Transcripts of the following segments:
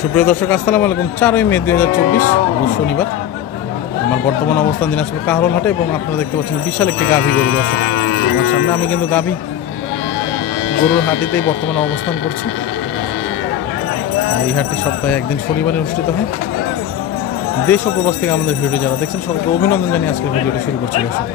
সুপ্রিয় দর্শক আসসালামু আলাইকুম। 4 মে 2024 শনিবার। আমার বর্তমান অবস্থান দিনাজপুর কাহরোল হাটে এবং আপনারা দেখতে পাচ্ছেন বিশাল একটি গাভী গরু দর্শক আমার সামনে। আমি কিন্তু গাভী গরুর হাটিতেই বর্তমানে অবস্থান করছি। এই হাটটি সপ্তাহে একদিন শনিবারে অনুষ্ঠিত হয়। দেশ ও প্রবাস থেকে আমাদের ভিডিও যারা দেখছেন সবাইকে অভিনন্দন জানিয়ে আজকের ভিডিওটি শুরু করছি দর্শক।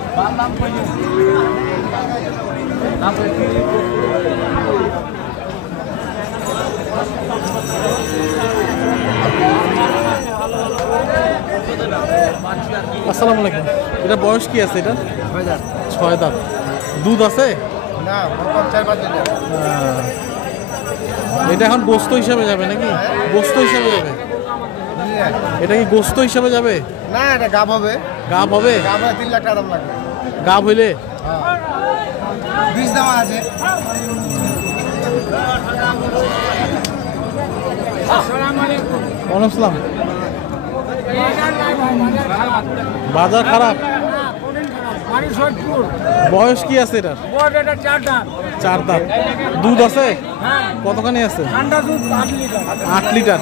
আসসালামু আলাইকুম। এটা বয়স কি আছে? এটা 6 দাঁত। দুধ আছে? না, 4-5 লিটার। এটা এখন গোস্ত হিসাবে যাবে নাকি? গোস্ত হিসাবে যাবে? এটা কি গোস্ত হিসাবে যাবে? না, এটা গাব হবে। গাব হবে? গাবে 3 লাখ টাকা দাম লাগবে। গাব হইলে বীজ দেওয়া আছে। ওয়ালাইকুম আসসালাম। বাজার খারাপ? বয়স কি আছে এটার? 4 দাঁত। দুধ আছে? কতখানি আছে? 8 লিটার।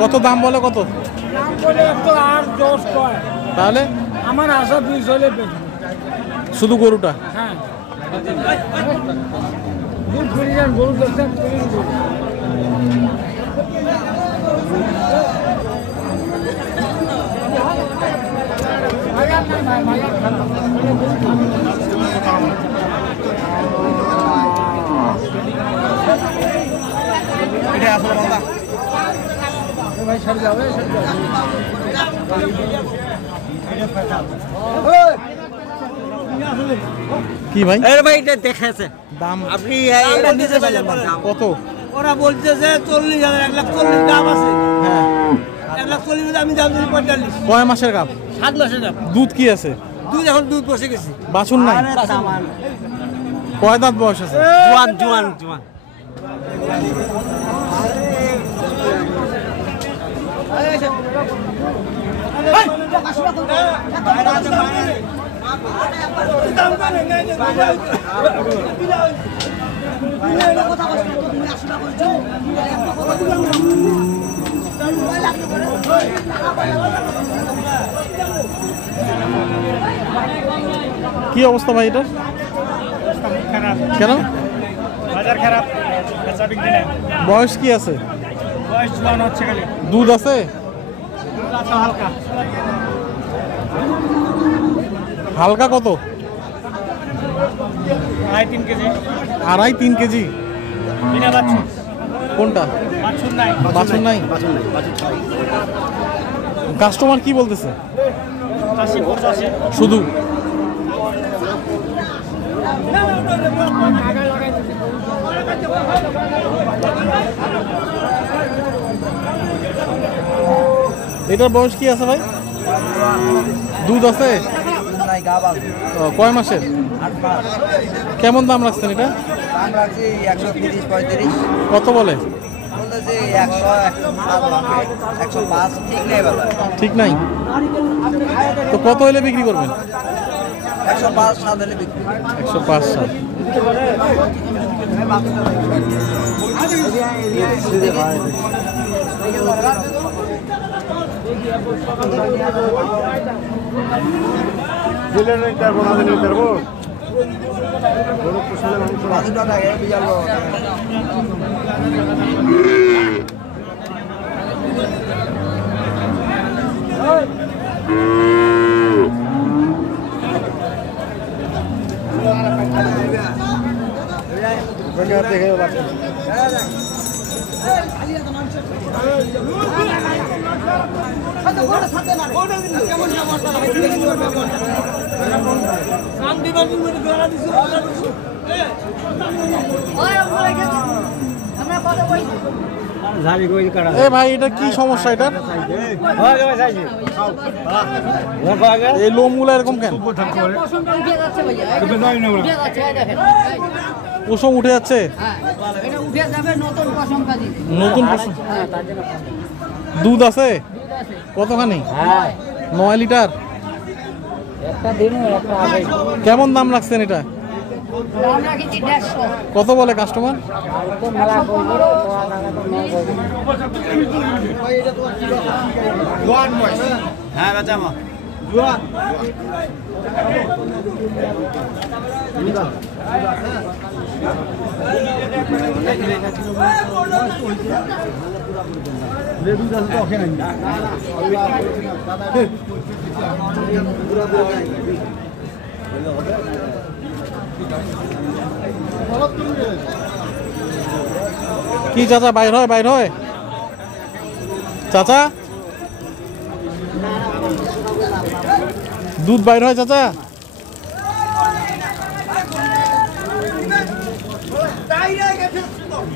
কত দাম বলে? কত তাহলে? আমার আশা 20 হলে শুধু গরুটা? হ্যাঁ, গরু দেখছেন। এটা আসলে বাবা ভাই সব যাবে কি ভাই? আরে ভাই এটা দেখেছে দাম আপনি এটা নিজে বলেন কত? ওরা বলতেছে 40,000 1,40,000 দাম আছে। হ্যাঁ, 1,40,000 আমি দাম দিই 45। কয় মাসের গাব? 7 মাসের দাম। দুধ কি আছে? দুধ এখন দুধ বসে গেছে। বাছুর নাই? কয় দাঁত বয়স আছে? জোয়ান। কি অবস্থা ভাই এটা? কেন? বাজার খারাপ, বেচা বিক্রি নেই। বয়স কি আছে? বয়স জোয়ান হচ্ছে খালি। দুধ আছে? হালকা হালকা কত? 2.5-3 কেজি। 2.5-3 কেজি? বিনা বাছুর। কোনটা? বাছুর নাই। বাছুর নাই? কাস্টমার কি বলতেছে? 85-85। শুধু এটার বয়স কি আছে ভাই? দুধ আছে? কয় মাসের? কেমন দাম রাখছেন এটা? দাম রাখছি 130-35। কত বলে? বলতেছি 100-105 ঠিক নেই বেলা। ঠিক নাই তো কত হলে বিক্রি করবেন? 105-7 হলে বিক্রি। 105-7। দিলে নেই তারবো না দিলে তারবো। বাজুটা থাকে বিয়াল দেখে লাগছে। এ ভাই এটা কি সমস্যা? এটা এই লোমগুলো এরকম কেন? পশম উঠে যাচ্ছে? নতুন পশম। দুধ আছে কতখানি? 9 লিটার। কেমন দাম রাখছেন এটা? আমরা কি 150 কত বলে কাস্টমার? হ্যাঁ বাচ্চা মা কি চাচা বাইর হয় চাচা দুধ বাইর হয় চাচা?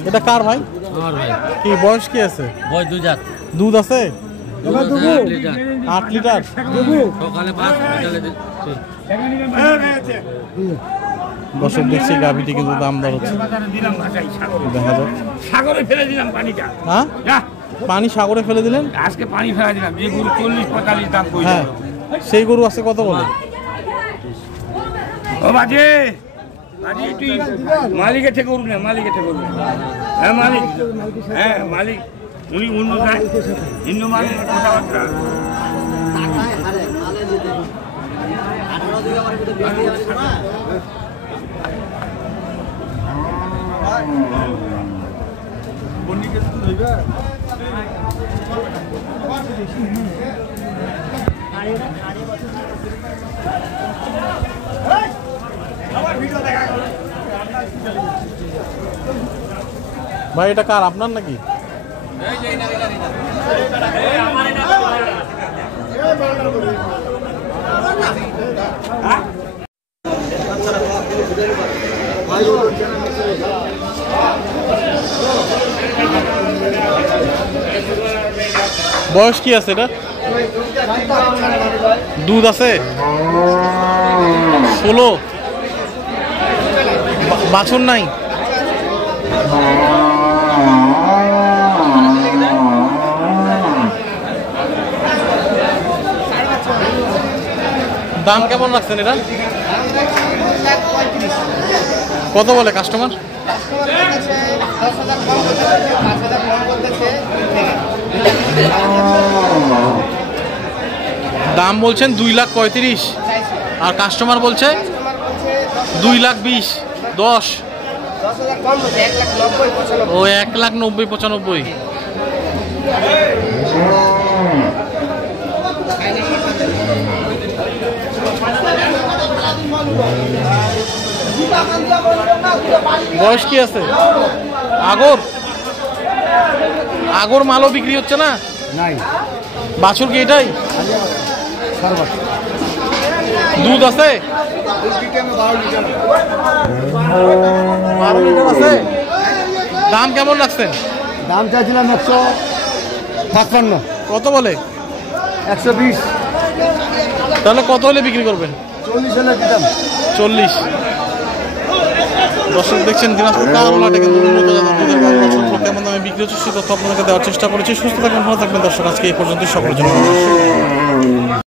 এটা কার ভাই? আমার ভাই কি বয়স কি আছে? বয়স 2 জাত দুধ আছে 8 লিটার 8 লিটার। সকালে 5 বিকালে 3। দর্শক দেখছি গাভিটি কিন্তু দাম দর হচ্ছে, দেখা যাক। সাগরে ফেলে দিলাম পানিটা। হ্যাঁ যা, পানি সাগরে ফেলে দিলেন? আজকে পানি ফেলে দিলাম, যে গরু 40-45 দাম কই। হ্যাঁ সেই গরু আছে কত বলে? ও বাজে বাজে তুই মালিকের থেকে গরু না, মালিকের থেকে গরু না। হ্যাঁ মালিক, হ্যাঁ মালিক উনি অন্য নাই, হিন্দু মালিক কথাবার্তা। ভাই এটা কার, আপনার নাকি? বয়স কি আছে এটা? দুধ আছে 16? বাছুর নাই? দাম কেমন রাখছেন এটা? কত বলে কাস্টমার? দাম বলছেন 2,35,000 আর কাস্টমার বলছে 2,20,000। 10 ও 1,90,95। বয়স কি আছে? আগর মালও বিক্রি হচ্ছে না? বাছুর কি এটাই? দুধ আছে 12 লিটার আছে। দাম কেমন রাখছেন? দাম চাইছিলাম 155। কত বলে? 120। তাহলে কত হলে বিক্রি করবেন? 40 হলে দিতাম। 40। দর্শক দেখছেন দিনাজপুর কারওয়ালাটে কিন্তু উন্নত জাতের দুধের গাভী বাছুর কেমন দামে বিক্রি হচ্ছে সেই তথ্য আপনাদেরকে দেওয়ার চেষ্টা করেছি। সুস্থ থাকবেন, ভালো থাকবেন দর্শক। আজকে এই পর্যন্ত সকলের জন্য